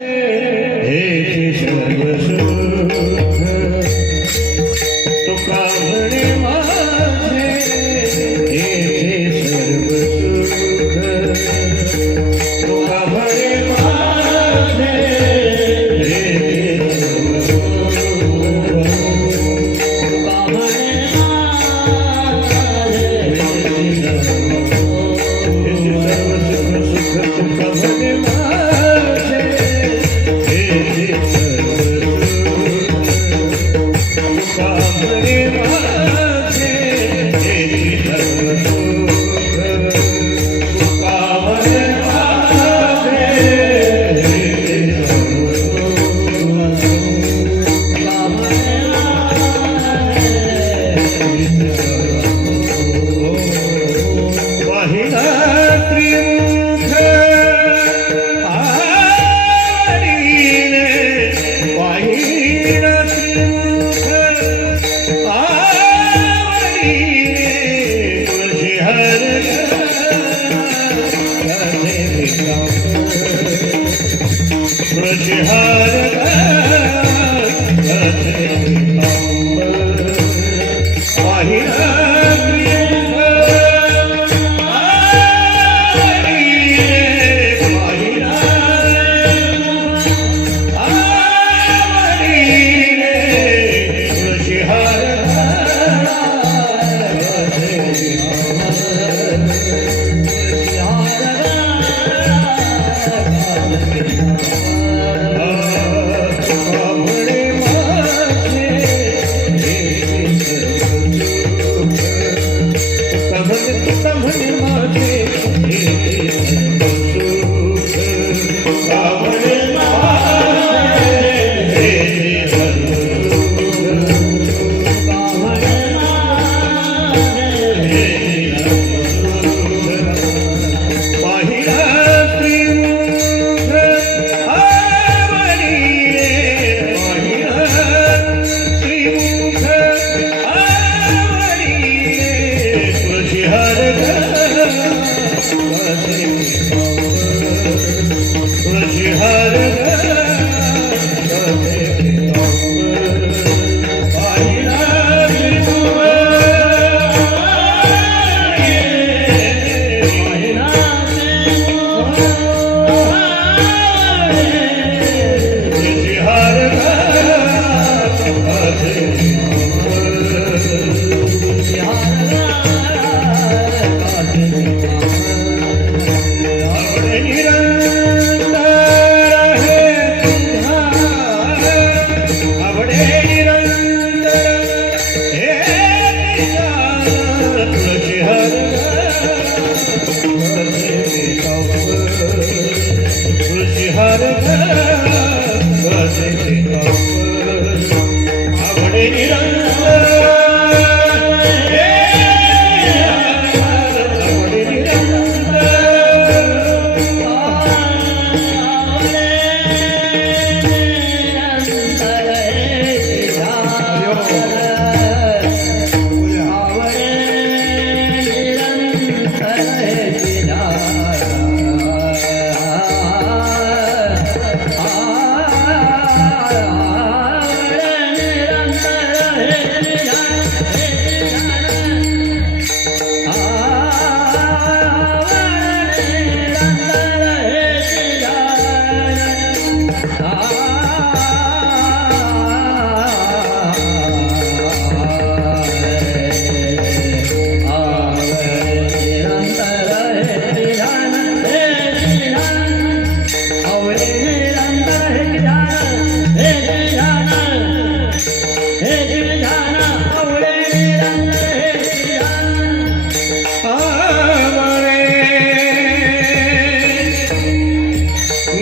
हे सर्वसुख तुका म्हणे जिहार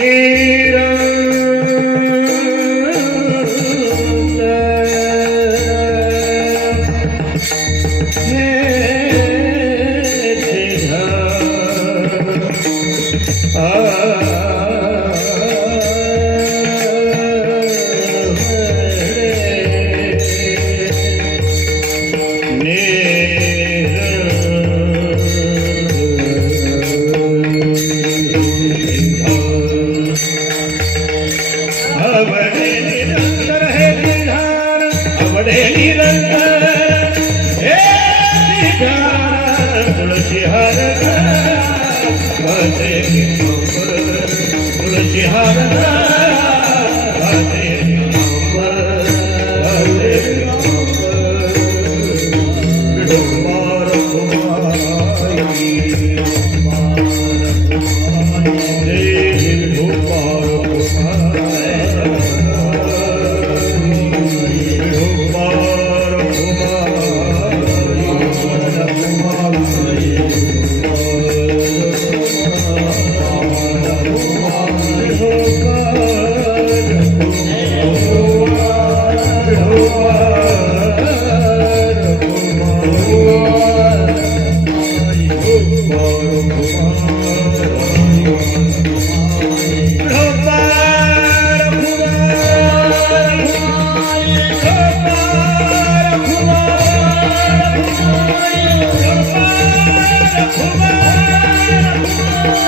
Hey. तुळशी हार तुळशी हार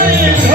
Yeah.